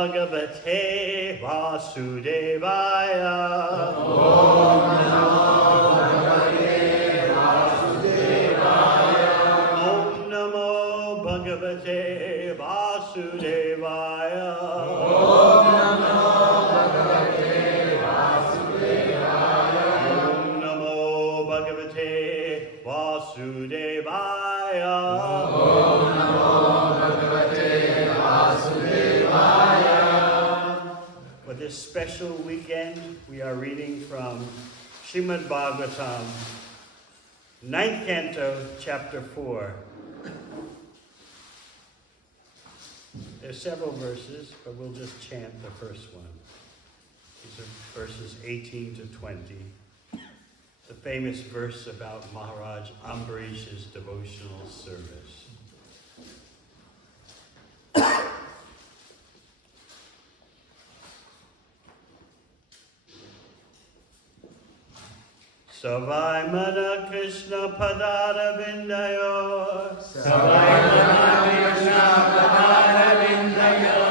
Bhagavate Vasudevaya. Om Namo Bhagavate Vasudevaya. Om Namo Bhagavate Vasudevaya. Om Namo Bhagavate Vasudevaya. Om Namo Bhagavate Vasudevaya. Om Namo Bhagavate Vasudevaya. For this special weekend, we are reading from Srimad Bhagavatam, 9th Canto, Chapter 4. There's several verses, but we'll just chant the first one. These are verses 18 to 20. The famous verse about Maharaj Ambarish's devotional service. Savaimana Krishna Padara Vindayo. Savaimana Krishna Padara Vindayo.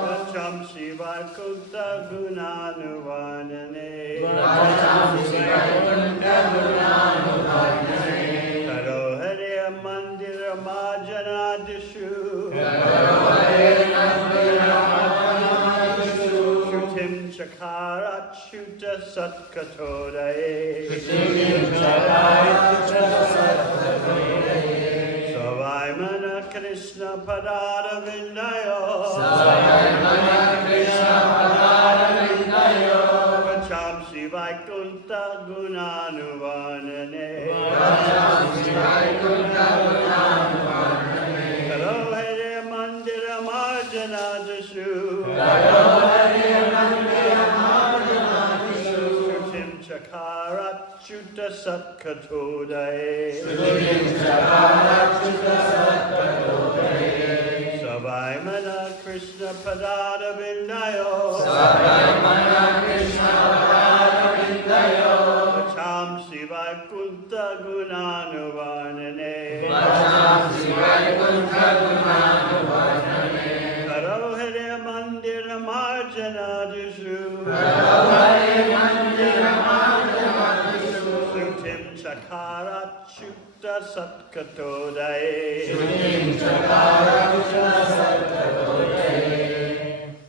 Vacham Shiva Kukta Gunanuvarnane. Vacham Shiva Kukta Gunanuvarnane. Karo Hare Mandira Majanadishu. Karo Hare Mandira Majanadishu. Shrutim Chakarat Shuta Satkatodaye. Shrutim Chakarat Shuta Satkatodaye. Savaimana Krishna Padara Vindayo. Savaimana Krishna Padara Vindayo. Vacham Shiva Kukta Gunanuvarnane. Vacham Shiva Kukta Gunanuvarnane. Karo Hare Mandira Marjanadishu. Karo Hare Mandira Marjanadishu. Shrutim Chakarat Shuta Satkatodaye. Shrutim Chakarat Shuta Satkatodaye. Savaimana Krishna Padara Vindayo. Savaimana Krishna Padara Vindayo. Vacham Shiva Kukta Gunanuvarnane. Vacham Shiva Kukta Gunanuvarnane. Karo Hare Mandira Marjanadishu. Karo Hare Mandira Marjanadishu. Shrutim Chakarat Shuta Satkatodaye. Shrutim Chakarat Shuta Satkatodaye.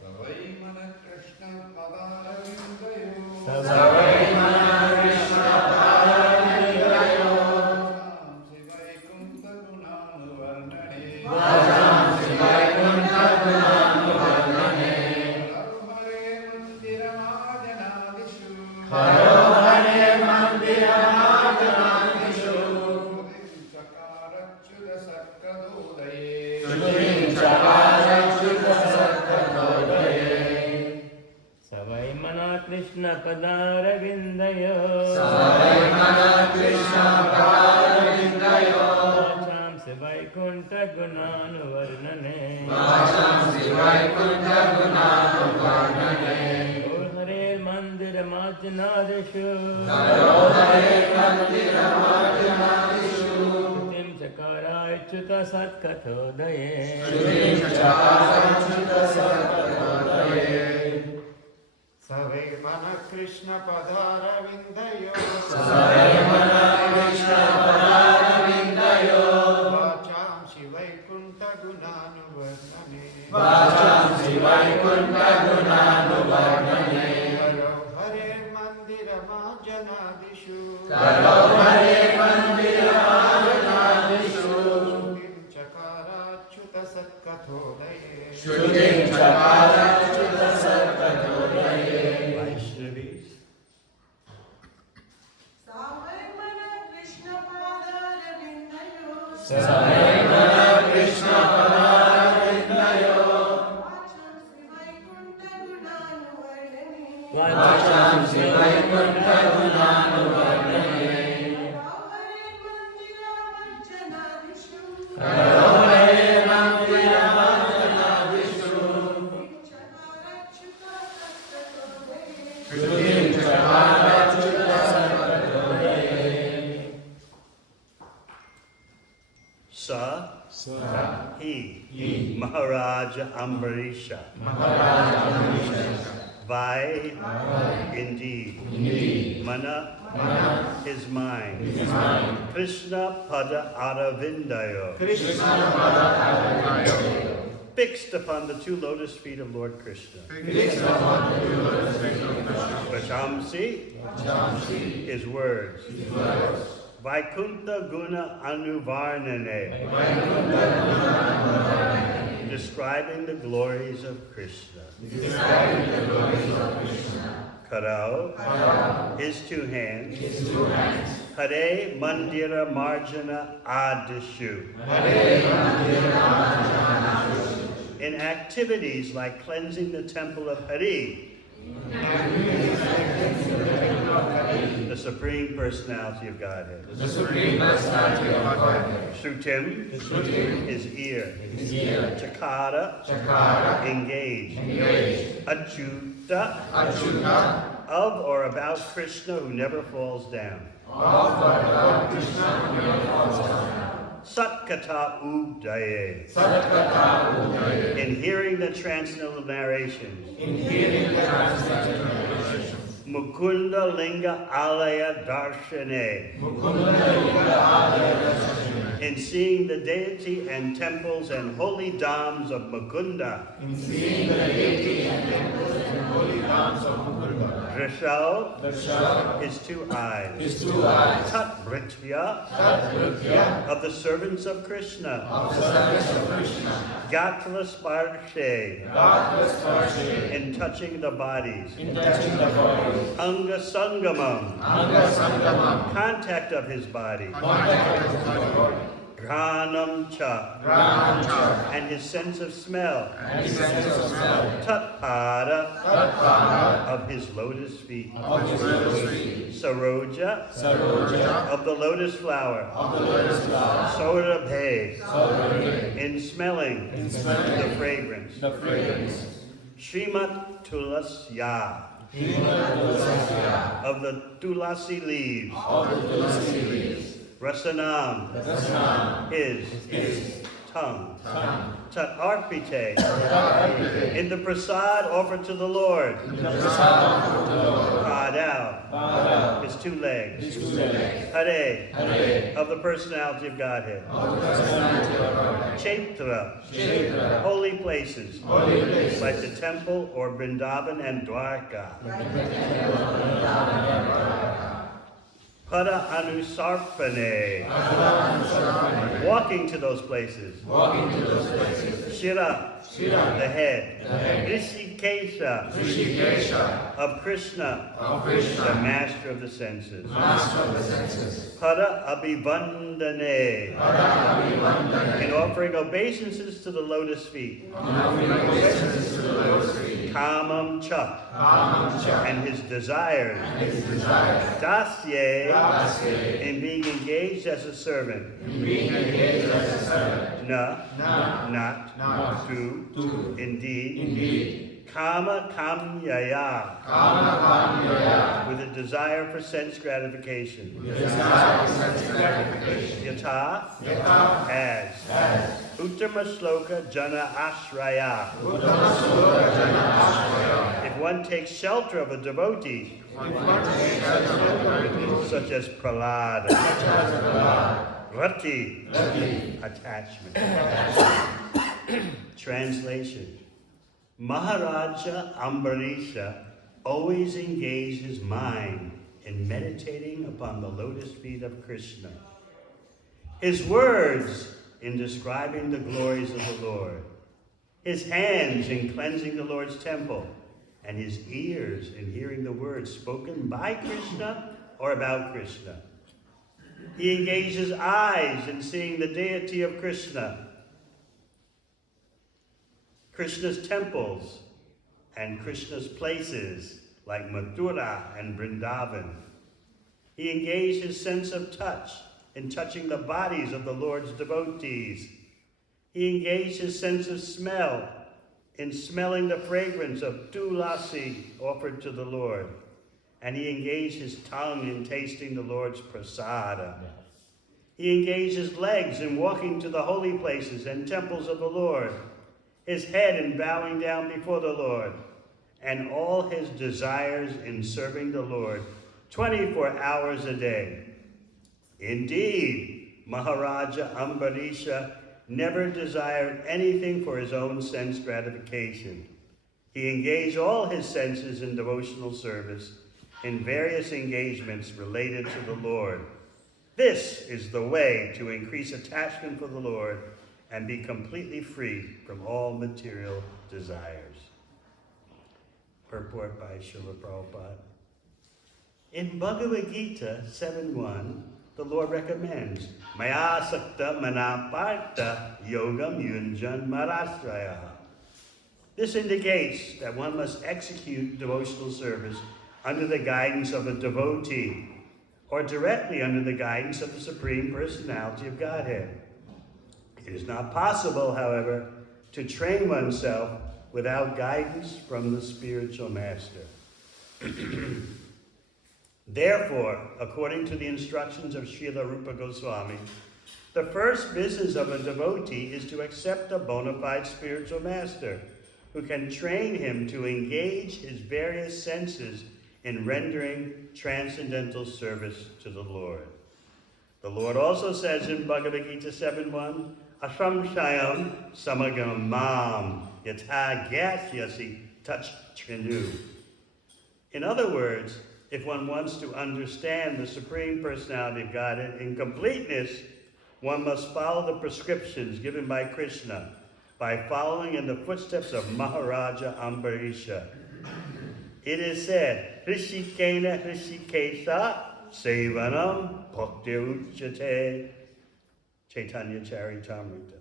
Savaimana Krishna Padara Vindayo. Savaimana Krishna Padara Vindayo. Vacham Shiva Kukta Gunanuvarnane. Karo Hare Mandira Marjanadishu. Shrutim Chakarat Shuta Satkatodaye. Savaimana Krishna Padara Vindayo. Savaimana Krishna Padara Vindayo. Vacham Sivaikuntha Gunanuvarnane. Vacham Shiva Kukta Gunanuvarnane. Karo Hare Mandira Marjanadishu. Karo Hare Mandira Marjanadishu. Shrutim Chakarat Shuta Satkatodaye. Shrutim Chakarat Shuta Satkatodaye. Savaimana Krishna Padara Vindayo. Savaimana Krishna Padara Vindayo. Vacham Shivaikuntha Gunanuvarnane. Vacham Shiva Kukta Gunanuvarnane. Karo Hare Mandira Marjanadishu. Karo Hare Mandira Marjanadishu. Shrutim Chakarat Shuta Satkatodaye. Shrutim Chakarat Shuta Satkatodaye. Vaishnavis. Savaimana Krishna Padara Vindayo. Savaimana Krishna Padara Vindayo. Vacham Shiva Kukta Gunanuvarnane. Vacham Shiva Kukta Gunanuvarnane. Karo Hare Mandira Marjanadishu. Shrutim Chakarat Shuta Satkatodaye. Sa. He. Maharaja Ambarisha. Vai, indeed. Mana, his mind. Krishna pada aravindayo. Fixed upon the two lotus feet of Lord Krishna. Vachamsi, his words. Vaikuntha guna anuvarnane. Describing the glories of Krishna. Karao, his two hands. Hare mandira marjana adishu. In activities like cleansing the temple of Hari, the Supreme Personality of Godhead. Shrutim, his ear. Chakara, engaged. Achyuta, of or about Krishna who never falls down. Satkata Udaye. In hearing the transcendental narrations. Mukunda Linga Alaya Darshane. In seeing the deity and temples and holy dhams of Mukunda. Drishal, his two eyes. Tat Britya, of the servants of Krishna. Gatra Sparshe, in touching the bodies. Anga Sangamam, contact of his body. Granam cha, and his sense of smell. Tatpada, of his lotus feet. Saroja, of the lotus flower. Sorabhe, in smelling the fragrance. Srimad Tulasya, of the tulasi leaves. Rasanam, his tongue. Tat arpite, in the prasad offered to the Lord. Padao, his two legs. Hare, of the personality of Godhead. Chaitra, holy places, like the temple or Vrindavan and Dwarka. Pada anusarpane, walking to those places. Shira, the head. Rishikesha, of Krishna, the master of the senses. Pada abhivandane, in offering obeisances to the lotus feet. Kamam cha, and his desires. Dasye, in being engaged as a servant. Na, not. Tu, indeed. Kama kamyaya, with a desire for sense gratification. Yata, as. Uttama shloka jana ashraya. If one takes shelter of a devotee, such as Prahlada, Rati, attachment. Translation. Maharaja Ambarisha always engaged his mind in meditating upon the lotus feet of Krishna. His words in describing the glories of the Lord. His hands in cleansing the Lord's temple. And his ears in hearing the words spoken by Krishna or about Krishna. He engaged his eyes in seeing the deity of Krishna, Krishna's temples, and Krishna's places like Mathura and Vrindavan. He engaged his sense of touch in touching the bodies of the Lord's devotees. He engaged his sense of smell in smelling the fragrance of tulasi offered to the Lord. And he engaged his tongue in tasting the Lord's prasada. He engaged his legs in walking to the holy places and temples of the Lord. his head in bowing down before the Lord, and all his desires in serving the Lord 24 hours a day. Indeed, Maharaja Ambarisha never desired anything for his own sense gratification. He engaged all his senses in devotional service in various engagements related to the Lord. This is the way to increase attachment for the Lord and be completely free from all material desires. Purport by Srila Prabhupada. In Bhagavad Gita 7.1, the Lord recommends, Maya Sakta Manaparta Yogam Yunjan Marasraya. This indicates that one must execute devotional service under the guidance of a devotee, or directly under the guidance of the Supreme Personality of Godhead. It is not possible, however, to train oneself without guidance from the spiritual master. Therefore, according to the instructions of Srila Rupa Goswami, the first business of a devotee is to accept a bona fide spiritual master who can train him to engage his various senses in rendering transcendental service to the Lord. The Lord also says in Bhagavad Gita 7.1, Asamshayam samagam mam yatha gyasyasi tachchanu. In other words, if one wants to understand the Supreme Personality of Godhead in completeness, one must follow the prescriptions given by Krishna by following in the footsteps of Maharaja Ambarisha. It is said, Hrishikena Hrishikesa Sevanam Bhakti Uchate, Chaitanya Charitamrita.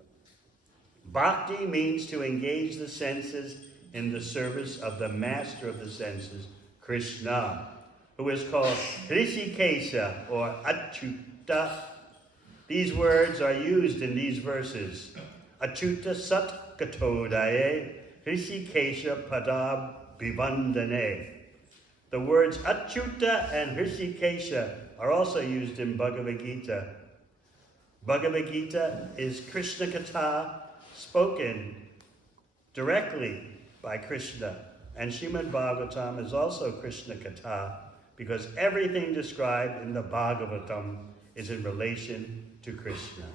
Bhakti means to engage the senses in the service of the master of the senses, Krishna, who is called Hrishikesha or Achyuta. These words are used in these verses. Achyuta Sat Katodaye, Hrishikesha Padab Bivandane. The words Achyuta and Hrishikesha are also used in Bhagavad Gita. Bhagavad Gita is Krishna Katha spoken directly by Krishna. And Srimad Bhagavatam is also Krishna Katha because everything described in the Bhagavatam is in relation to Krishna.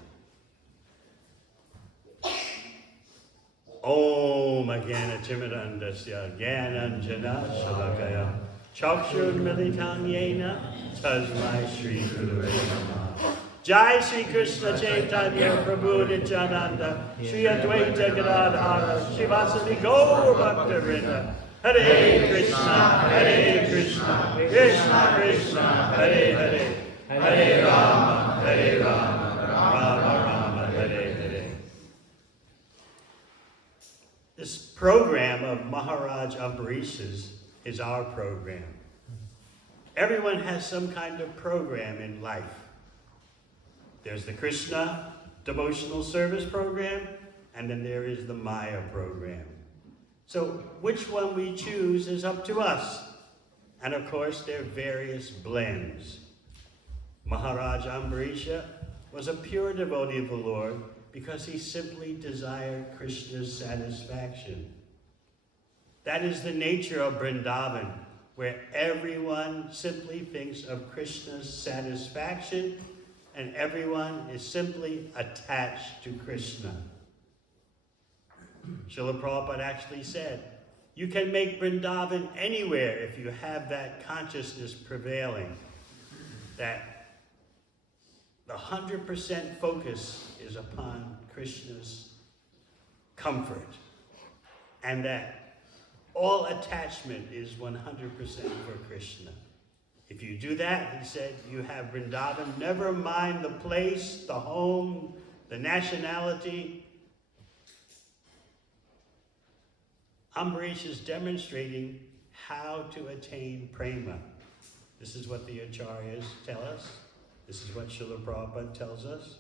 Om Agana Timirandasya Gyananjana Shalakaya Chakshurmilitam Yena Tasmai Shri Gurave Namaha. Jai Shri Krishna Chaitanya Prabhu Nityananda Shri Advaita Gadadhara Shivasati Gaur Bhakta Hare Krishna, Krishna Krishna, Hare Hare, Hare Rama, Rama Rama, Hare Hare. This program of Maharaj Ambarisha's is our program. Everyone has some kind of program in life. There's the Krishna devotional service program, and then there is the Maya program. So which one we choose is up to us. And of course, there are various blends. Maharaj Ambarisha was a pure devotee of the Lord because he simply desired Krishna's satisfaction. That is the nature of Vrindavan, where everyone simply thinks of Krishna's satisfaction and everyone is simply attached to Krishna. Srila Prabhupada actually said, you can make Vrindavan anywhere if you have that consciousness prevailing, that the 100% focus is upon Krishna's comfort, and that all attachment is 100% for Krishna. If you do that, he said, you have Vrindavan, never mind the place, the home, the nationality. Ambarish is demonstrating how to attain prema. This is what the acharyas tell us. This is what Srila Prabhupada tells us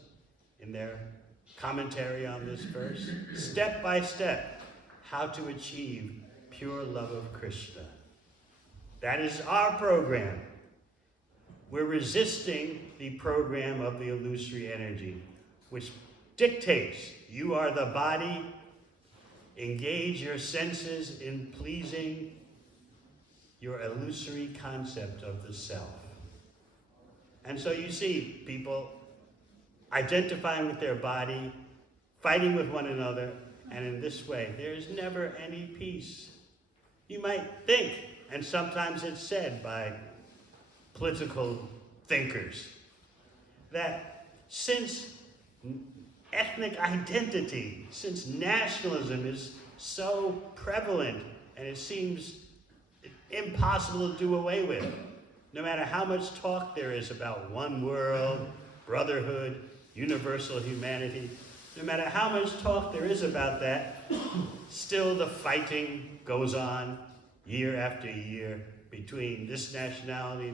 in their commentary on this verse. Step by step, how to achieve pure love of Krishna. That is our program. We're resisting the program of the illusory energy, which dictates you are the body, engage your senses in pleasing your illusory concept of the self. And so you see people identifying with their body, fighting with one another, and in this way, there's never any peace. You might think, and sometimes it's said by political thinkers, that since ethnic identity, since nationalism is so prevalent and it seems impossible to do away with, no matter how much talk there is about one world, brotherhood, universal humanity, no matter how much talk there is about that, still the fighting goes on year after year between this nationality,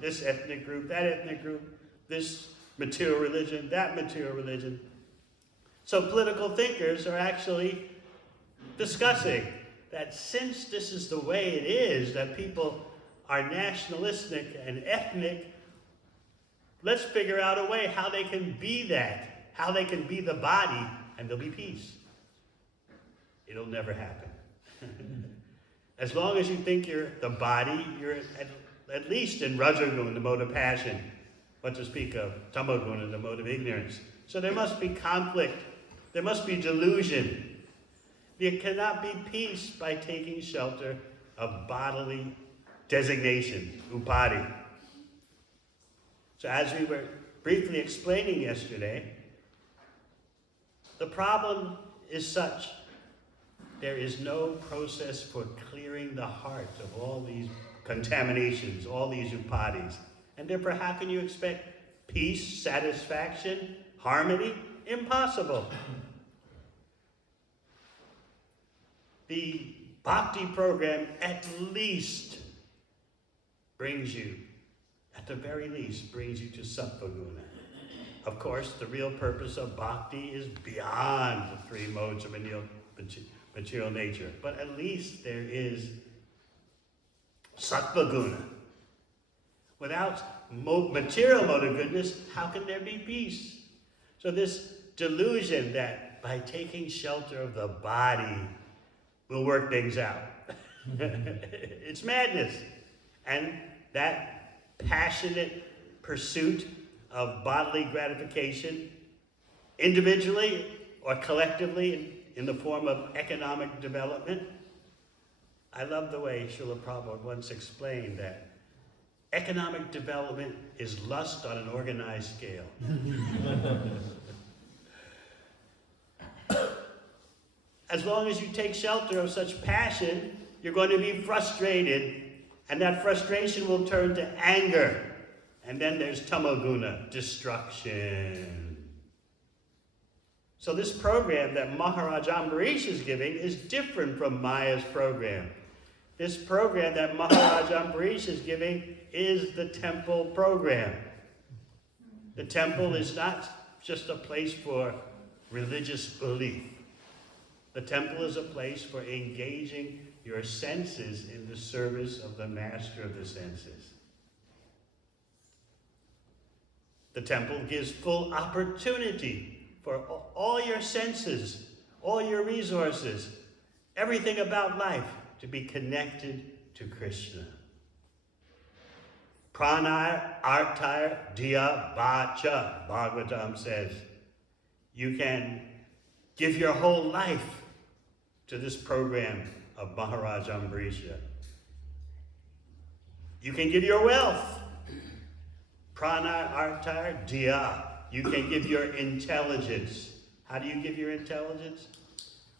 this ethnic group, that ethnic group, this material religion, that material religion. So political thinkers are actually discussing that since this is the way it is, that people are nationalistic and ethnic, let's figure out a way how they can be that, how they can be the body, and there'll be peace. It'll never happen. As long as you think you're the body, you're at least in Rajaguna, the mode of passion. What to speak of Tamaguna, the mode of ignorance. So there must be conflict. There must be delusion. There cannot be peace by taking shelter of bodily designation, upadi. So as we were briefly explaining yesterday, the problem is such. There is no process for clearing the heart of all these contaminations, all these upadis. And therefore, how can you expect peace, satisfaction, harmony? Impossible. The bhakti program at least brings you, at the very least, brings you to sattva-guna. Of course, the real purpose of bhakti is beyond the three modes of material nature. But at least there is sattva-guna. Without material mode of goodness, how can there be peace? So this delusion that by taking shelter of the body, we'll work things out. It's madness. And that passionate pursuit of bodily gratification, individually or collectively in the form of economic development. I love the way Srila Prabhupada once explained that economic development is lust on an organized scale. As long as you take shelter of such passion, you're going to be frustrated, and that frustration will turn to anger. And then there's tamaguna, destruction. So this program that Maharaj Ambarish is giving is different from Maya's program. This program that Maharaj Ambarish is giving is the temple program. The temple is not just a place for religious belief. The temple is a place for engaging your senses in the service of the master of the senses. The temple gives full opportunity for all your senses, all your resources, everything about life to be connected to Krishna. Pranaya artaya diya bacha, Bhagavatam says. You can give your whole life to this program of Maharaj Ambarisha. You can give your wealth. Prana artaya diya. You can give your intelligence. How do you give your intelligence?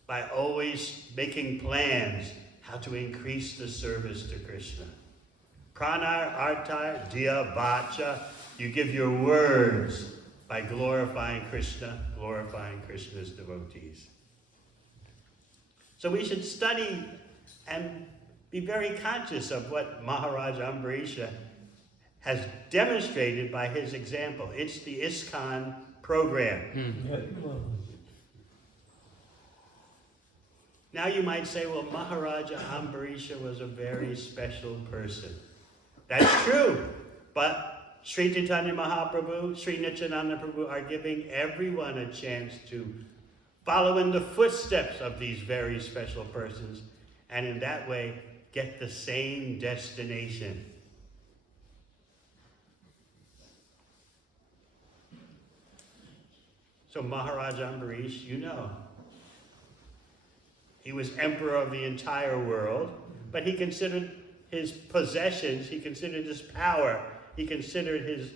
By always making plans how to increase the service to Krishna. Prana artaya diya vacha. You give your words by glorifying Krishna, glorifying Krishna's devotees. So we should study and be very conscious of what Maharaj Ambarisha has demonstrated by his example. It's the ISKCON program. Now you might say, well, Maharaja Ambarisha was a very special person. That's true, but Sri Chaitanya Mahaprabhu, Sri Nityananda Prabhu are giving everyone a chance to follow in the footsteps of these very special persons, and in that way get the same destination. So Maharaj Ambarish, you know, he was emperor of the entire world, but he considered his possessions, he considered his power, he considered his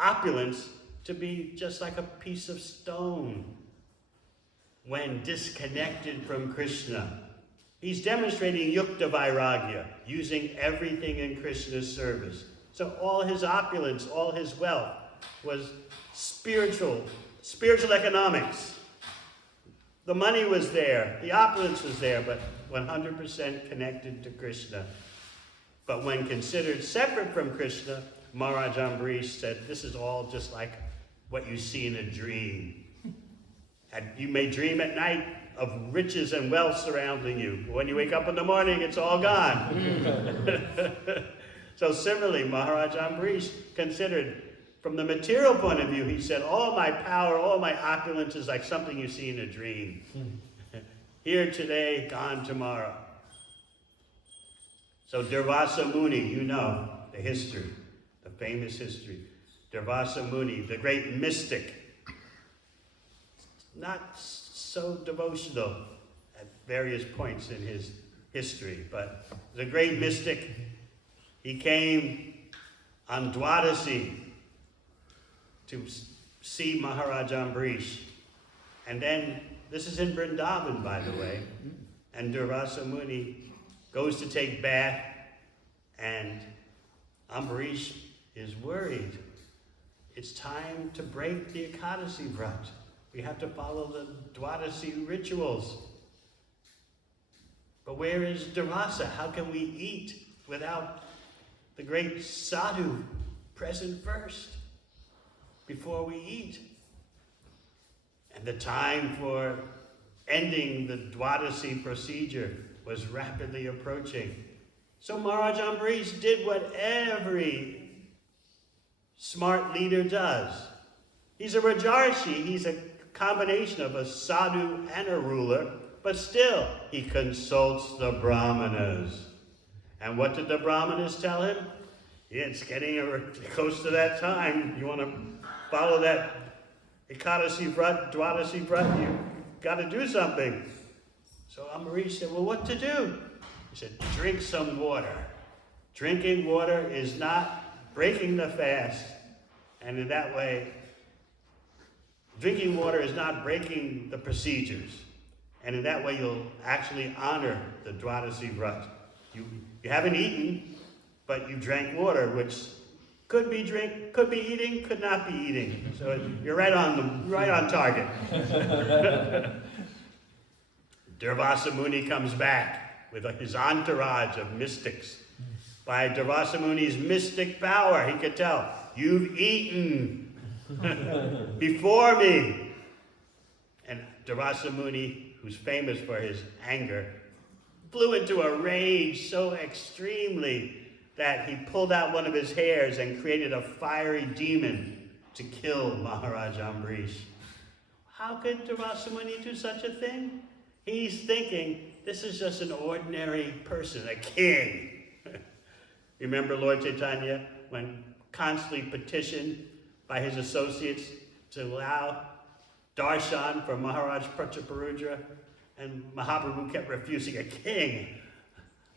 opulence to be just like a piece of stone when disconnected from Krishna. He's demonstrating yukta vairagya, using everything in Krishna's service. So all his opulence, all his wealth was spiritual economics. The money was there, the opulence was there, but 100% connected to Krishna. But when considered separate from Krishna, Maharaj Ambarish said, this is all just like what you see in a dream. And you may dream at night of riches and wealth surrounding you. But when you wake up in the morning, it's all gone. So similarly, Maharaj Ambarish considered, from the material point of view, he said, all my power, all my opulence is like something you see in a dream. Here today, gone tomorrow. So Durvasa Muni, you know the history, the famous history. Durvasa Muni, the great mystic, not so devotional at various points in his history, but the great mystic, he came on Dwadasi to see Maharaj Ambarish. And then, this is in Vrindavan, by the way, and Durvasa Muni goes to take bath, and Ambarish is worried. It's time to break the Ekadasi Vrat. We have to follow the Dwadasi rituals. But where is Durvasa? How can we eat without the great sadhu present first, before we eat? And the time for ending the Dwadasi procedure was rapidly approaching. So Maharaj Ambarish did what every smart leader does. He's a Rajarshi, he's a combination of a sadhu and a ruler, but still, he consults the brahmanas. And what did the brahmanas tell him? Yeah, it's getting close to that time. You want to follow that Ekadasi Vrat, Dwadasi Vrat, you got to do something. So Ambarish said, well, what to do? He said, drink some water. Drinking water is not breaking the fast. And in that way, drinking water is not breaking the procedures. And in that way, you'll actually honor the Dwadasi Vrat. You haven't eaten, but you drank water, which could be eating, could not be eating. So you're right on target. Durvasa Muni comes back with his entourage of mystics. By Durvasa Muni's mystic power, he could tell, you've eaten before me. And Durvasa Muni, who's famous for his anger, flew into a rage so extremely that he pulled out one of his hairs and created a fiery demon to kill Maharaj Ambarish. How could Durvasa Muni do such a thing? He's thinking, this is just an ordinary person, a king. Remember Lord Chaitanya, when constantly petitioned by his associates to allow darshan for Maharaj Prataparudra, and Mahaprabhu kept refusing. A king?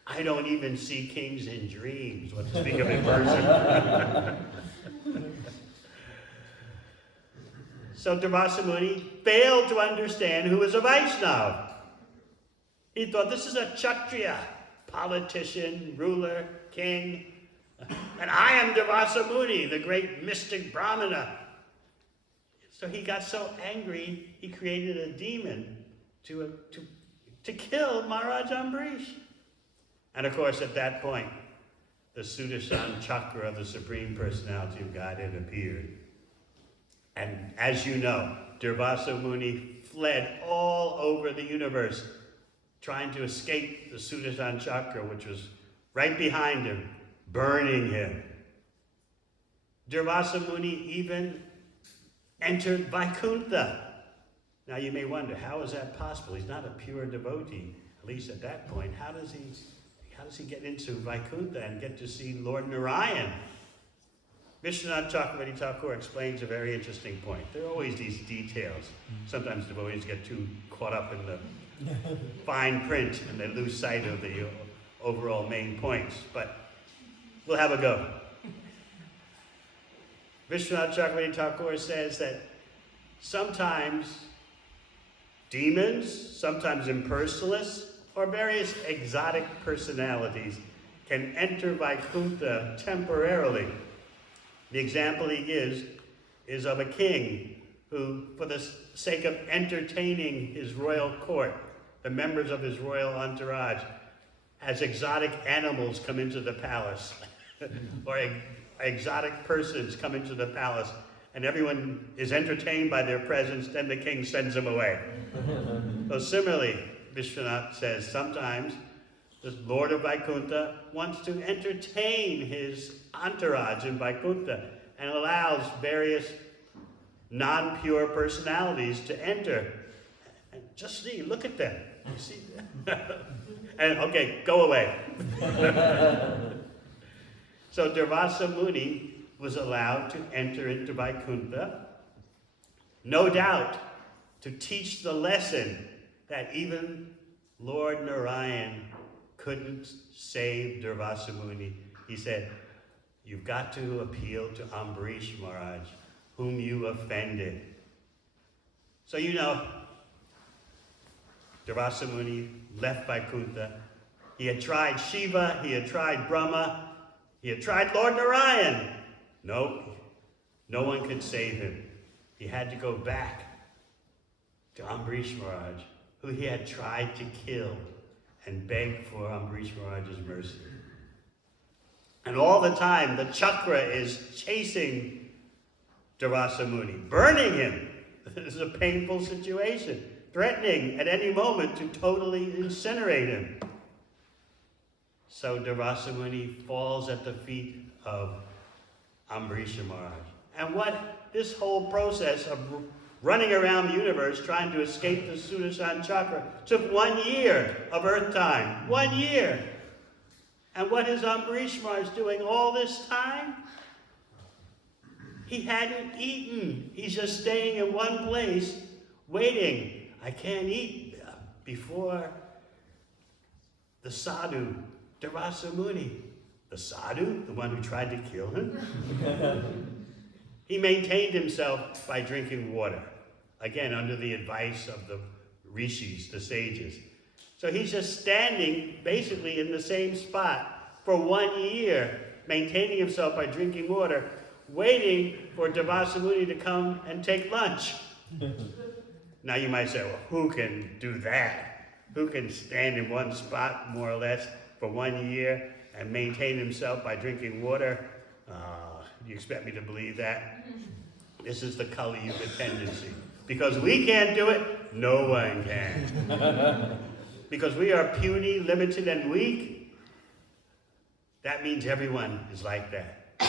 I don't even see kings in dreams, what to speak of in person. So Durvasa Muni failed to understand who was a Vaishnava. He thought, this is a Kshatriya, politician, ruler, king, and I am Durvasa Muni, the great mystic Brahmana. So he got so angry, he created a demon to kill Maharaj Ambarish. And of course, at that point, the Sudarshan Chakra of the Supreme Personality of Godhead appeared. And as you know, Durvasa Muni fled all over the universe, trying to escape the Sudarshan Chakra, which was right behind him, burning him. Durvasa Muni even entered Vaikuntha. Now you may wonder, how is that possible? He's not a pure devotee, at least at that point. How does he get into Vaikuntha and get to see Lord Narayan? Vishwanath Chakravarti Thakur explains a very interesting point. There are always these details. Sometimes devotees get too caught up in the fine print and they lose sight of the overall main points, but we'll have a go. Vishwanath Chakravarti Thakur says that sometimes demons, sometimes impersonalists, or various exotic personalities can enter Vaikuntha temporarily. The example he gives is of a king who, for the sake of entertaining his royal court, the members of his royal entourage, has exotic animals come into the palace, or exotic persons come into the palace, and everyone is entertained by their presence, then the king sends them away. So similarly, Vishwanath says sometimes the Lord of Vaikuntha wants to entertain his entourage in Vaikuntha and allows various non-pure personalities to enter. And just see, look at them. You see? And okay, go away. So Durvasa Muni was allowed to enter into Vaikuntha, no doubt to teach the lesson that even Lord Narayan couldn't save Durvasa Muni. He said, you've got to appeal to Ambarish Maharaj, whom you offended. So you know, Durvasa Muni left Vaikuntha. He had tried Shiva, he had tried Brahma, he had tried Lord Narayan. No, no one could save him. He had to go back to Ambarish Maharaj, who he had tried to kill, and beg for Ambarish Maharaj's mercy. And all the time, the chakra is chasing Durvasa Muni, burning him. This is a painful situation, threatening at any moment to totally incinerate him. So Durvasa Muni falls at the feet of Ambarish Maharaj. And what this whole process of running around the universe trying to escape the Sudarshan chakra took 1 year of earth time. 1 year. And what is Ambarish Maharaj doing all this time? He hadn't eaten. He's just staying in one place, waiting. I can't eat before the sadhu, Durvasa Muni. The sadhu, the one who tried to kill him? He maintained himself by drinking water. Again, under the advice of the rishis, the sages. So he's just standing basically in the same spot for 1 year, maintaining himself by drinking water, waiting for Durvasa Muni to come and take lunch. Now you might say, well, who can do that? Who can stand in one spot, more or less, for 1 year and maintain himself by drinking water? Do you expect me to believe that? This is the Kali Yuga tendency. Because we can't do it, no one can. Because we are puny, limited, and weak, that means everyone is like that.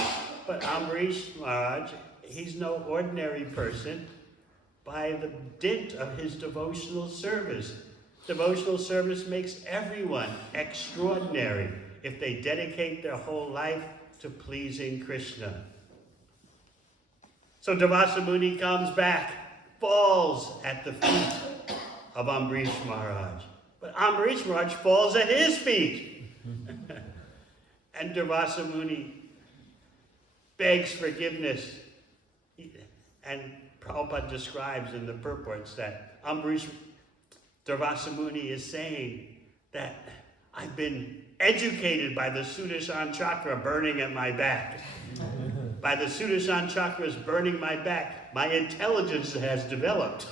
But Ambarish Maharaj, he's no ordinary person by the dint of his devotional service. Devotional service makes everyone extraordinary if they dedicate their whole life to pleasing Krishna. So Durvasa Muni comes back, falls at the feet of Ambarish Maharaj. But Ambarish Maharaj falls at his feet. And Durvasa Muni begs forgiveness. And Prabhupada describes in the purports that Durvasa Muni is saying that I've been educated by the Sudarshan chakra burning at my back. By the Sudarshan chakras burning my back, my intelligence has developed.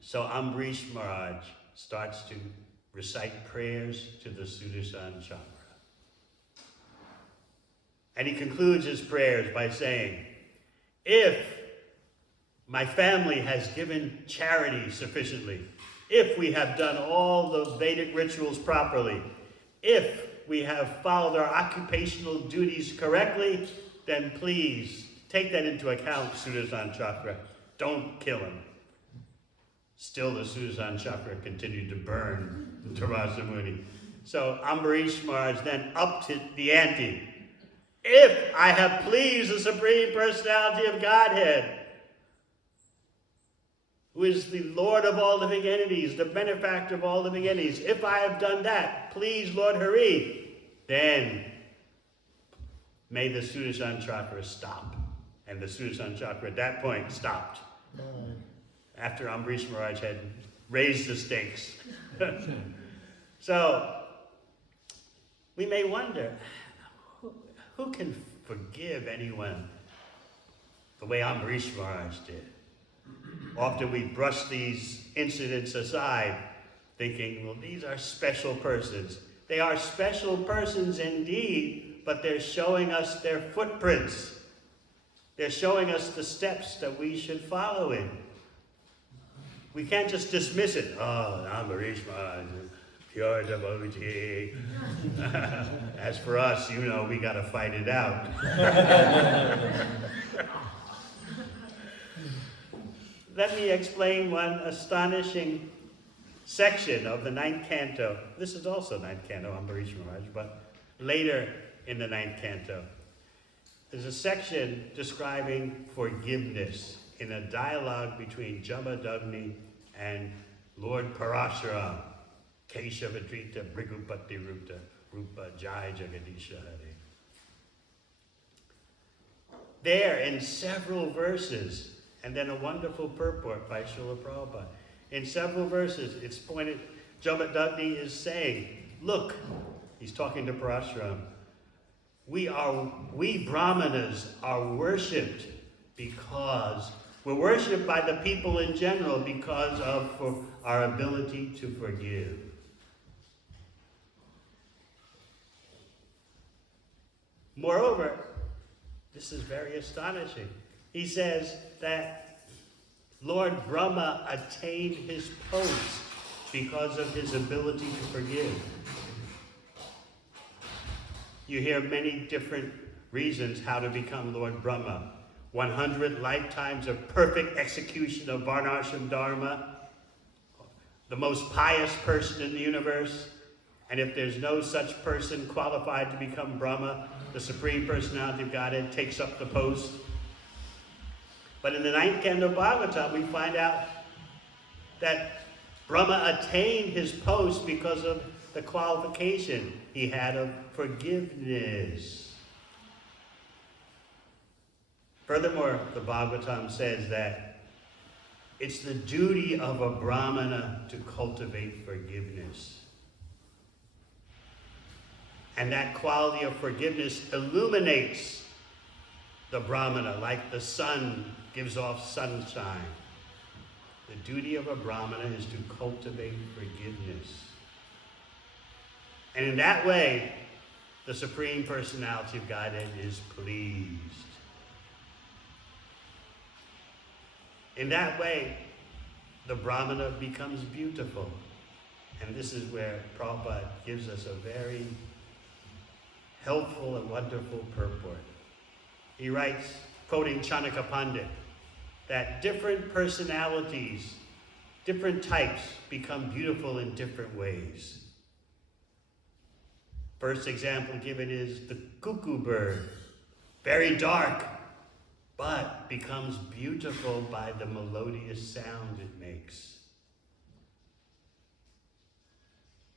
So Ambarish Maharaj starts to recite prayers to the Sudarshan chakra. And he concludes his prayers by saying, if my family has given charity sufficiently, if we have done all the Vedic rituals properly, if we have followed our occupational duties correctly, then please take that into account, Sudarshan Chakra. Don't kill him. Still, the Sudarshan Chakra continued to burn Durvasa Muni. So Ambarish Maharaj then upped the ante. If I have pleased the Supreme Personality of Godhead, who is the Lord of all living entities, the benefactor of all living entities, if I have done that, please Lord Hari, then may the Sudarshan Chakra stop. And the Sudarshan Chakra at that point stopped. After Ambarish Maharaj had raised the stakes. So, we may wonder, who can forgive anyone the way Ambarish Maharaj did? Often we brush these incidents aside, thinking, well, these are special persons. They are special persons indeed, but they're showing us their footprints. They're showing us the steps that we should follow in. We can't just dismiss it. Oh, Ambarish Maharaj, pure devotee. As for us, you know, we got to fight it out. Let me explain one astonishing section of the 9th canto. This is also 9th canto, Ambarish Maharaj, but later in the 9th canto. There's a section describing forgiveness in a dialogue between Jamadagni and Lord Parashuram. Keshavadrita Brigupati Rupa Rupa Jai Jagadisha Hare. There, in several verses, and then a wonderful purport by Srila Prabhupada. In several verses, it's pointed, Jamadagni is saying, look, he's talking to Parashuram, we Brahmanas are worshipped because we're worshipped by the people in general because of our ability to forgive. Moreover, this is very astonishing. He says that Lord Brahma attained his post because of his ability to forgive. You hear many different reasons how to become Lord Brahma. 100 lifetimes of perfect execution of Varnashram Dharma, the most pious person in the universe, and if there's no such person qualified to become Brahma, the Supreme Personality of Godhead takes up the post. But in the 9th canto of Bhagavatam, we find out that Brahma attained his post because of the qualification he had of forgiveness. Furthermore, the Bhagavatam says that it's the duty of a Brahmana to cultivate forgiveness. And that quality of forgiveness illuminates the Brahmana like the sun gives off sunshine. The duty of a Brahmana is to cultivate forgiveness. And in that way, the Supreme Personality of Godhead is pleased. In that way, the Brahmana becomes beautiful. And this is where Prabhupada gives us a very helpful and wonderful purport. He writes, quoting Chanaka Pandit, that different personalities, different types become beautiful in different ways. First example given is the cuckoo bird, very dark, but becomes beautiful by the melodious sound it makes.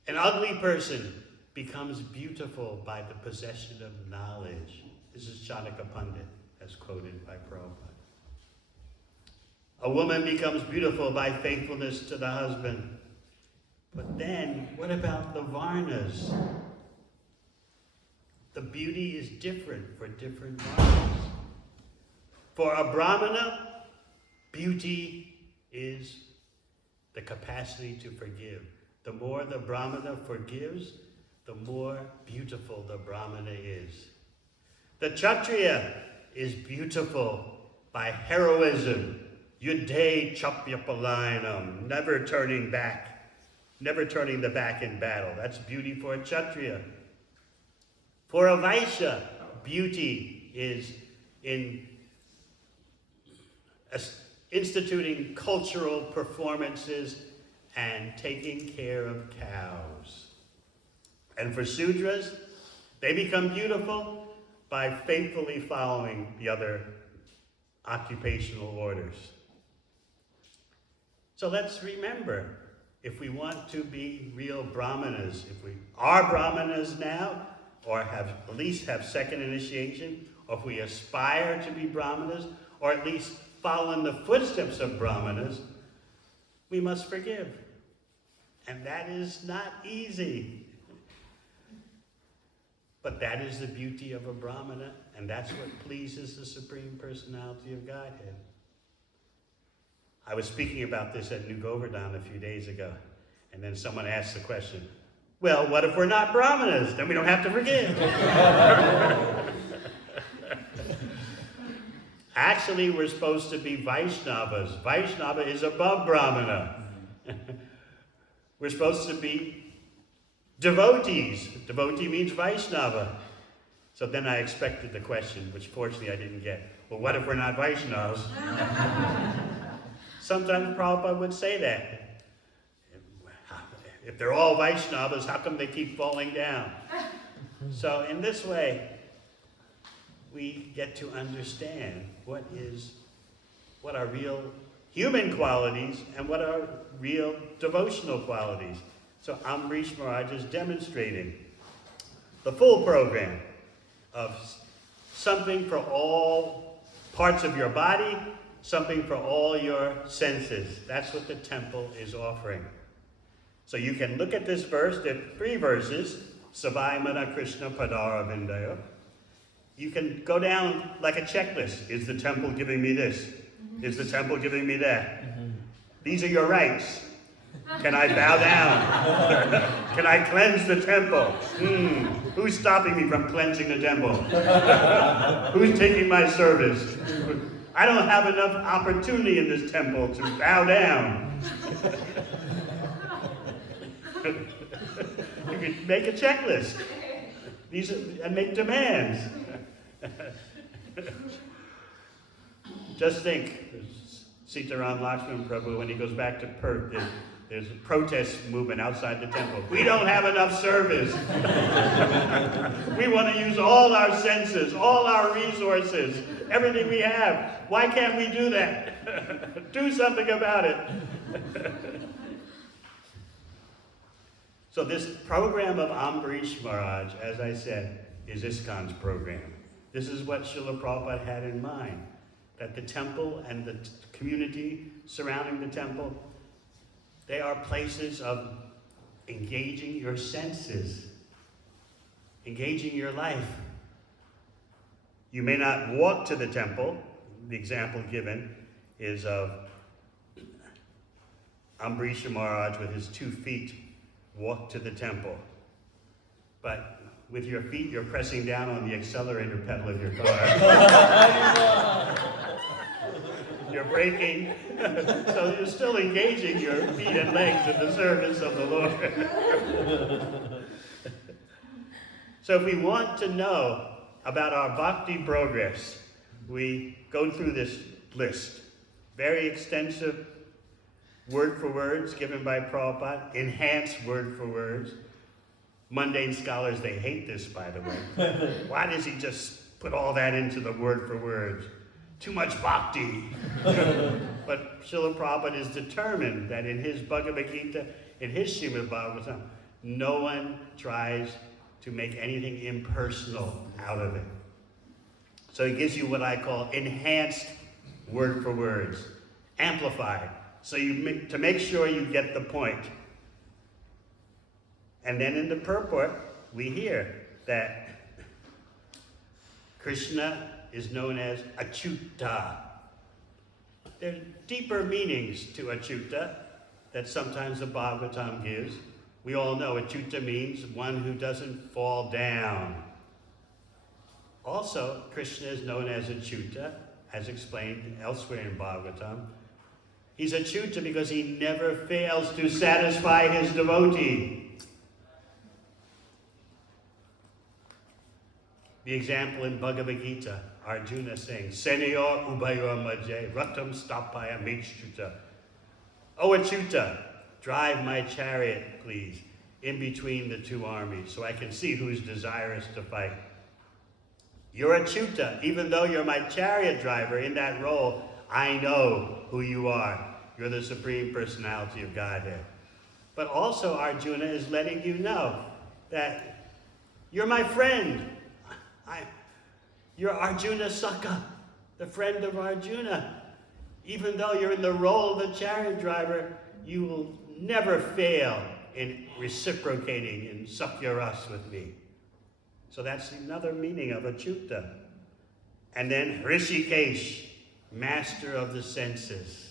An ugly person becomes beautiful by the possession of knowledge. This is Chanaka Pandit, as quoted by Prabhupada. A woman becomes beautiful by faithfulness to the husband. But then, what about the Varnas? The beauty is different for different Varnas. For a Brahmana, beauty is the capacity to forgive. The more the Brahmana forgives, the more beautiful the Brahmana is. The Kshatriya is beautiful by heroism, yuddhe chapyapalayam, never turning the back in battle. That's beauty for a Kshatriya. For a Vaishya, beauty is in instituting cultural performances and taking care of cows. And for Sudras, they become beautiful by faithfully following the other occupational orders. So let's remember, if we want to be real brahmanas, if we are brahmanas now, or at least have second initiation, or if we aspire to be brahmanas, or at least follow in the footsteps of brahmanas, we must forgive. And that is not easy. But that is the beauty of a brahmana, and that's what pleases the Supreme Personality of Godhead. I was speaking about this at New Govardhan a few days ago, and then someone asked the question, well, what if we're not brahmanas? Then we don't have to forgive. Actually, we're supposed to be Vaishnavas. Vaishnava is above brahmana. We're supposed to be devotees. Devotee means Vaishnava. So then I expected the question, which fortunately I didn't get. Well, what if we're not Vaishnavas? Sometimes Prabhupada would say that. If they're all Vaishnavas, how come they keep falling down? So in this way, we get to understand what are real human qualities and what are real devotional qualities. So Amrish Maharaj is demonstrating the full program of something for all parts of your body, something for all your senses. That's what the temple is offering. So you can look at this verse, there are 3 verses, Savaimana Krishna Padara Vindaya. You can go down like a checklist. Is the temple giving me this? Is the temple giving me that? These are your rights. Can I bow down? Can I cleanse the temple? Who's stopping me from cleansing the temple? Who's taking my service? I don't have enough opportunity in this temple to bow down. You can make a checklist. And make demands. Just think, Sitaram Lakshman Prabhu, when he goes back to Perth, there's a protest movement outside the temple. We don't have enough service. We want to use all our senses, all our resources, everything we have. Why can't we do that? Do something about it. So this program of Amrish Maharaj, as I said, is ISKCON's program. This is what Srila Prabhupada had in mind, that the temple and the community surrounding the temple, they are places of engaging your senses, engaging your life. You may not walk to the temple. The example given is of Amrish Maharaj with his 2 feet walk to the temple. But with your feet, you're pressing down on the accelerator pedal of your car. You're braking, so you're still engaging your feet and legs in the service of the Lord. So if we want to know about our bhakti progress, we go through this list. Very extensive word for words given by Prabhupada, enhanced word for words. Mundane scholars, they hate this, by the way. Why does he just put all that into the word for words? Too much bhakti. But Srila Prabhupada is determined that in his Bhagavad Gita, in his Srimad Bhagavatam, no one tries to make anything impersonal out of it. So he gives you what I call enhanced word for words, amplified. So to make sure you get the point. And then in the purport, we hear that Krishna is known as Achyuta. There are deeper meanings to Achyuta that sometimes the Bhagavatam gives. We all know Achyuta means one who doesn't fall down. Also, Krishna is known as Achyuta, as explained elsewhere in Bhagavatam. He's Achyuta because he never fails to satisfy his devotee. The example in Bhagavad Gita, Arjuna saying, Senior Ubayor Majay, Ratam Stapaya Michuta. O Achyuta, drive my chariot, please, in between the two armies so I can see who's desirous to fight. You're Achyuta, even though you're my chariot driver in that role, I know who you are. You're the Supreme Personality of Godhead. But also Arjuna is letting you know that you're my friend. You're Arjuna Sakha, the friend of Arjuna. Even though you're in the role of the chariot driver, you will never fail in reciprocating in Sakya Ras with me. So that's another meaning of Achyuta. And then Rishikesh, master of the senses.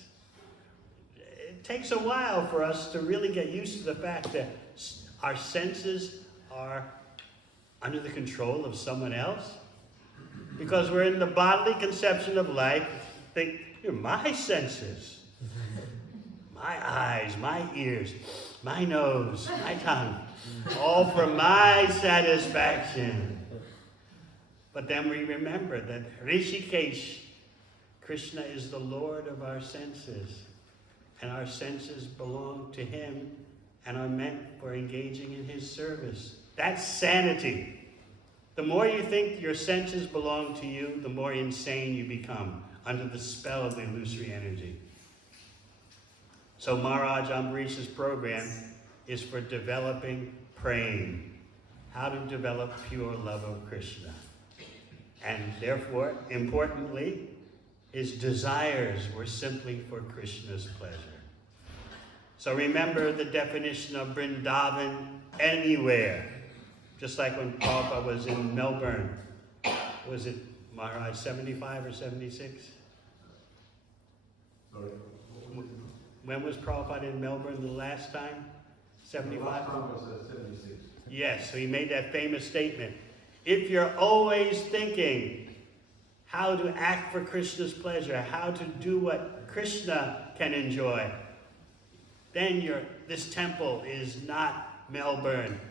It takes a while for us to really get used to the fact that our senses are under the control of someone else. Because we're in the bodily conception of life, think, you're my senses. My eyes, my ears, my nose, my tongue, all for my satisfaction. But then we remember that Rishikesh, Krishna is the Lord of our senses, and our senses belong to him and are meant for engaging in his service. That's sanity. The more you think your senses belong to you, the more insane you become under the spell of the illusory energy. So Maharaj Ambarish's program is for developing praying, how to develop pure love of Krishna. And therefore, importantly, his desires were simply for Krishna's pleasure. So remember the definition of Vrindavan, anywhere. Just like when Prabhupada was in Melbourne. Was it, Maharaj, 75 or 76? When was Prabhupada in Melbourne the last time? 75? The last time was 76. Yes, so he made that famous statement. If you're always thinking how to act for Krishna's pleasure, how to do what Krishna can enjoy, then this temple is not Melbourne.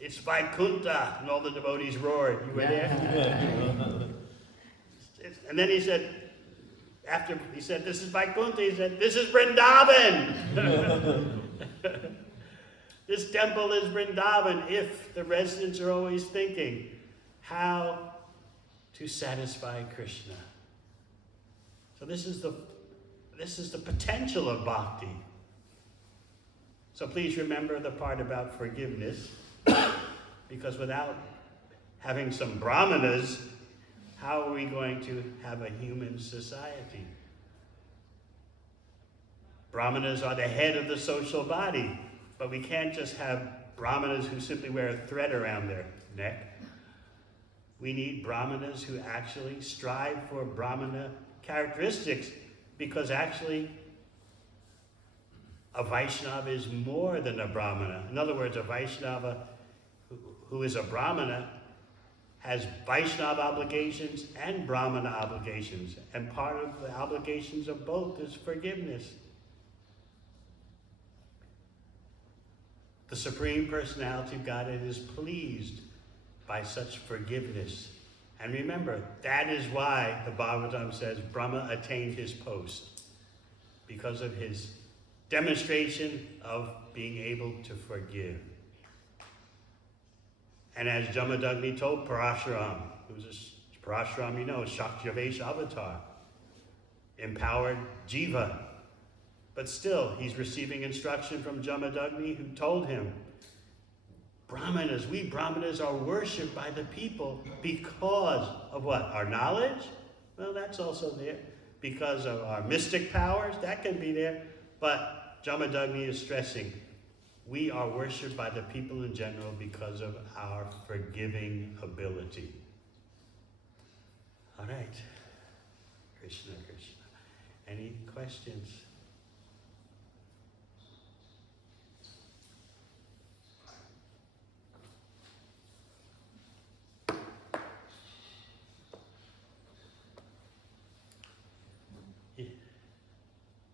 It's Vaikuntha, and all the devotees roared. You were there? And then he said, after he said, this is Vaikuntha, he said, this is Vrindavan. This temple is Vrindavan if the residents are always thinking how to satisfy Krishna. So this is the potential of bhakti. So please remember the part about forgiveness, because without having some brahmanas, how are we going to have a human society? Brahmanas are the head of the social body, but we can't just have brahmanas who simply wear a thread around their neck. We need brahmanas who actually strive for brahmana characteristics, because actually a Vaishnava is more than a brahmana. In other words, a Vaishnava who is a brahmana has Vaishnava obligations and brahmana obligations, and part of the obligations of both is forgiveness. The Supreme Personality of Godhead is pleased by such forgiveness. And remember, that is why the Bhagavatam says Brahma attained his post, because of his demonstration of being able to forgive. And as Jamadagni told Parashuram, who's a Parashuram, you know, Shaktyavesh avatar, empowered jiva. But still, he's receiving instruction from Jamadagni, who told him, Brahmanas, we Brahmanas are worshipped by the people because of what? Our knowledge? Well, that's also there. Because of our mystic powers, that can be there. But Jamadagni is stressing, we are worshipped by the people in general because of our forgiving ability. All right. Krishna, Krishna. Any questions?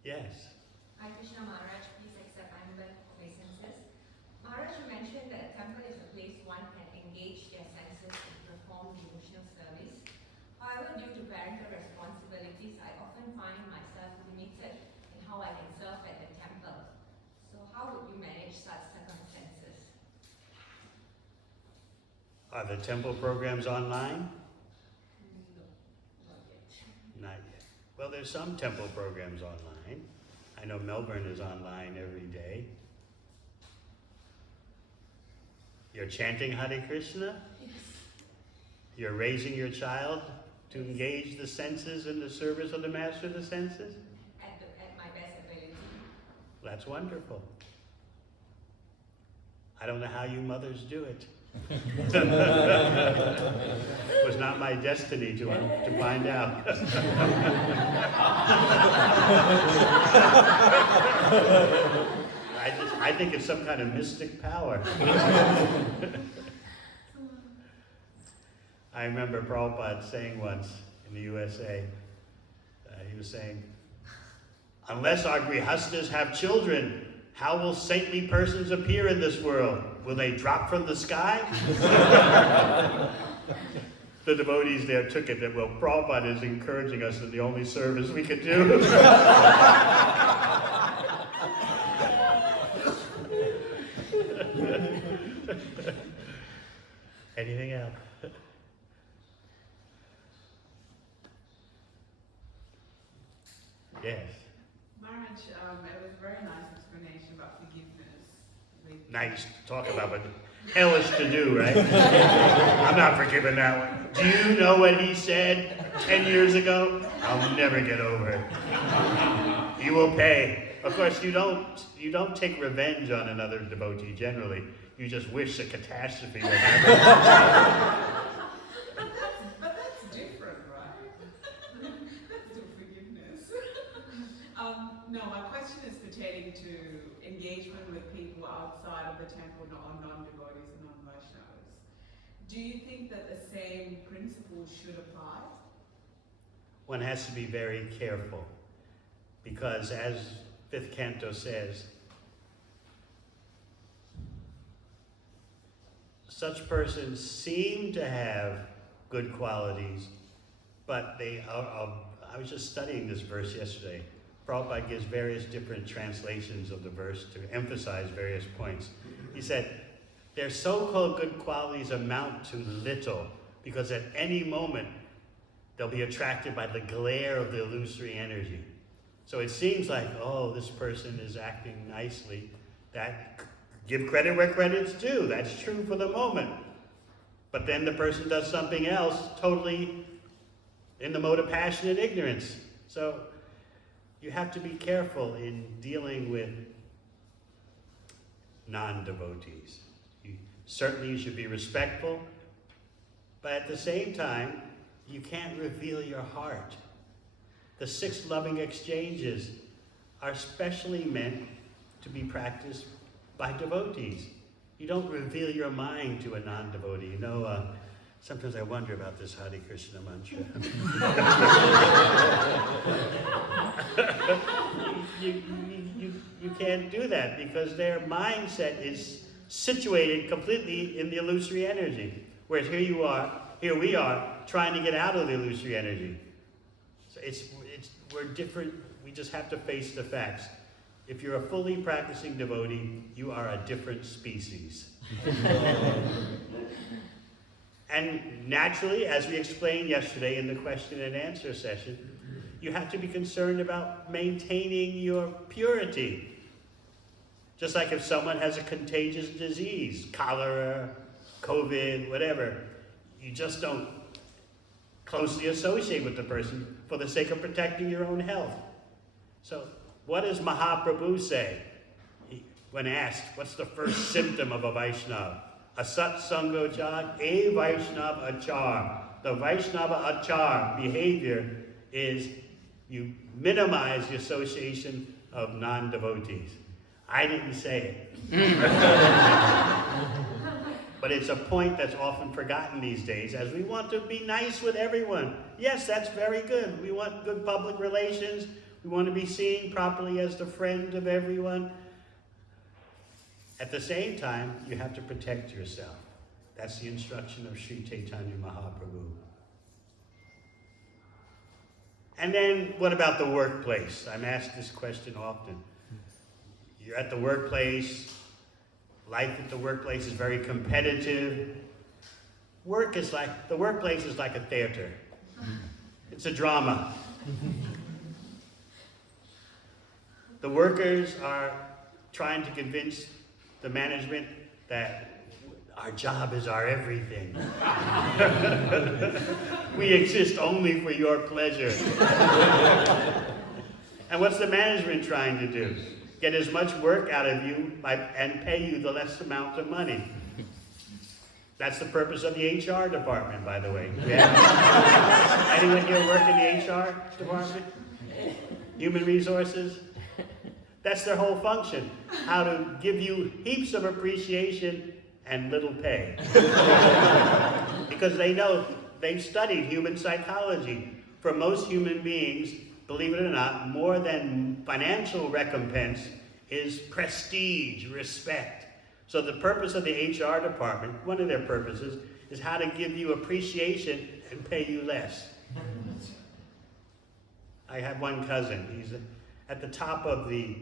Yes. Hi Krishna Maharaj, please accept humble obeisances. Maharaj, you mentioned that a temple is a place one can engage their senses to perform devotional Are the temple programs online? Not yet. Well, there's some temple programs online. I know Melbourne is online every day. You're chanting Hare Krishna? Yes. You're raising your child to engage the senses in the service of the master of the senses? At my best ability. That's wonderful. I don't know how you mothers do it. It was not my destiny to find out. I think it's some kind of mystic power. I remember Prabhupada saying once in the USA, he was saying, unless our grihastas have children, how will saintly persons appear in this world? Will they drop from the sky? The devotees there took it that, well, Prabhupada is encouraging us in the only service we could do. Anything else? Yes. Maharaj, it was a very nice explanation about forgiveness. Nice to talk about, but hellish to do, right? I'm not forgiving that one. Do you know what he said 10 years ago? I'll never get over it. You will pay. Of course, you don't take revenge on another devotee generally. You just wish a catastrophe would happen. But that's different, right? That's still forgiveness. No, my question is pertaining to engagement with people outside of the temple, non-devotees and non-Vaishnavas. Do you think that the same principle should apply? One has to be very careful because, as 5th canto says, such persons seem to have good qualities, but they are, I was just studying this verse yesterday. Prabhupada gives various different translations of the verse to emphasize various points. He said, their so-called good qualities amount to little because at any moment they'll be attracted by the glare of the illusory energy. So it seems like, oh, this person is acting nicely. That, give credit where credit's due. That's true for the moment. But then the person does something else totally in the mode of passionate ignorance. So you have to be careful in dealing with non-devotees. Certainly you should be respectful, but at the same time, you can't reveal your heart. The 6 loving exchanges are specially meant to be practiced by devotees. You don't reveal your mind to a non-devotee. You know, sometimes I wonder about this Hare Krishna mantra. you can't do that because their mindset is situated completely in the illusory energy. Whereas here we are, trying to get out of the illusory energy. So we're different. We just have to face the facts. If you're a fully practicing devotee, you are a different species. And naturally, as we explained yesterday in the question and answer session, you have to be concerned about maintaining your purity. Just like if someone has a contagious disease, cholera, COVID, whatever, you just don't closely associate with the person for the sake of protecting your own health. So what does Mahaprabhu say? When asked, what's the first symptom of a Vaishnava? Asat Sangocha, a Vaishnava Achar. The Vaishnava Achar behavior is you minimize the association of non-devotees. I didn't say it. But it's a point that's often forgotten these days, as we want to be nice with everyone. Yes, that's very good. We want good public relations. We want to be seen properly as the friend of everyone. At the same time, you have to protect yourself. That's the instruction of Sri Chaitanya Mahaprabhu. And then, what about the workplace? I'm asked this question often. You're at the workplace. Life at the workplace is very competitive. the workplace is like a theater. It's a drama. The workers are trying to convince the management that our job is our everything. We exist only for your pleasure. And what's the management trying to do? Get as much work out of you and pay you the less amount of money. That's the purpose of the HR department, by the way. Yeah. Anyone here work in the HR department? Human resources? That's their whole function. How to give you heaps of appreciation and little pay. Because they know, they've studied human psychology. For most human beings, believe it or not, more than financial recompense is prestige, respect. So the purpose of the HR department, one of their purposes, is how to give you appreciation and pay you less. I have one cousin. He's at the top of the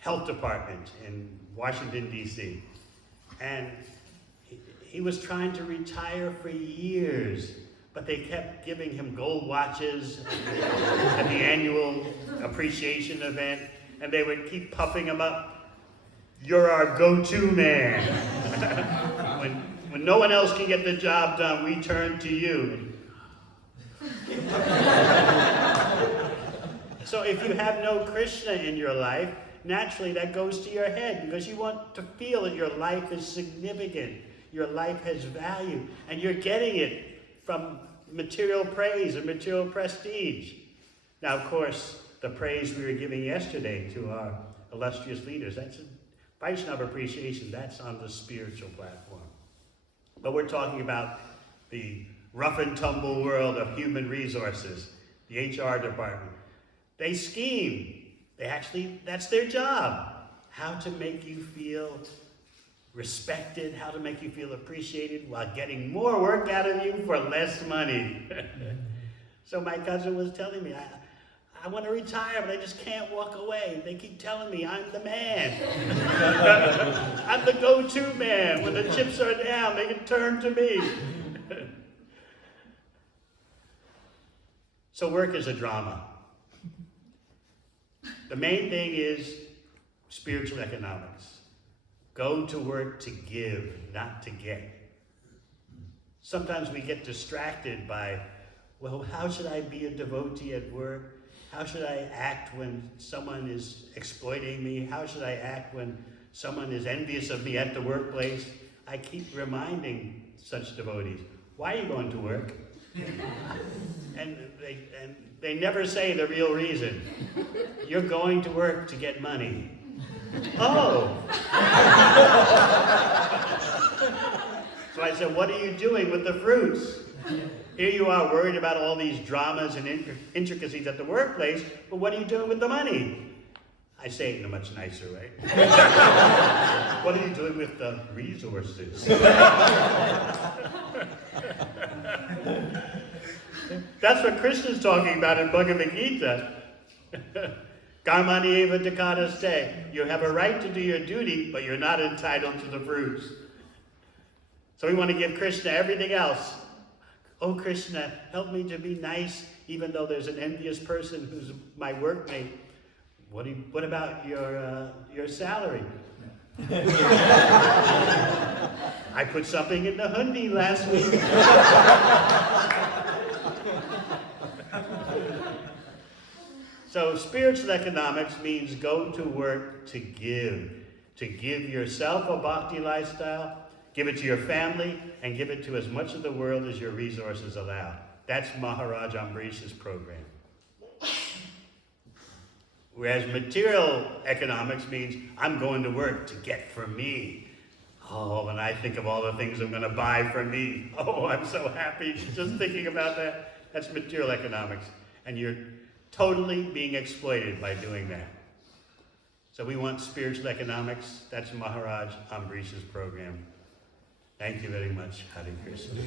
health department in Washington, D.C. And he was trying to retire for years, but they kept giving him gold watches at the annual appreciation event, and they would keep puffing him up. You're our go-to man. When no one else can get the job done, we turn to you. So if you have no Krishna in your life, naturally that goes to your head because you want to feel that your life is significant, your life has value, and you're getting it from material praise and material prestige. Now, of course, the praise we were giving yesterday to our illustrious leaders, that's Vaishnava appreciation, that's on the spiritual platform. But we're talking about the rough and tumble world of human resources, the HR department. They scheme. That's their job. How to make you feel respected, how to make you feel appreciated while getting more work out of you for less money. So my cousin was telling me, I want to retire, but I just can't walk away. They keep telling me I'm the man. I'm the go-to man. When the chips are down, they can turn to me. So work is a drama. The main thing is spiritual economics. Go to work to give, not to get. Sometimes we get distracted by, well, how should I be a devotee at work? How should I act when someone is exploiting me? How should I act when someone is envious of me at the workplace? I keep reminding such devotees, why are you going to work? And they never say the real reason. You're going to work to get money. Oh! So I said, what are you doing with the fruits? Here you are worried about all these dramas and intricacies at the workplace, but what are you doing with the money? I say it in a much nicer way. What are you doing with the resources? That's what Krishna's talking about in Bhagavad Gita. Karmani eva dakaraste. You have a right to do your duty, but you're not entitled to the fruits. So we want to give Krishna everything else. Oh, Krishna, help me to be nice, even though there's an envious person who's my workmate. What about your salary? I put something in the hundi last week. So spiritual economics means go to work to give yourself a bhakti lifestyle, give it to your family, and give it to as much of the world as your resources allow. That's Maharaj Ambarish's program. Whereas material economics means I'm going to work to get for me. Oh, when I think of all the things I'm going to buy for me, oh, I'm so happy just thinking about that. That's material economics. And you're totally being exploited by doing that. So we want spiritual economics. That's Maharaj Ambarish's program. Thank you very much. Hare Krishna.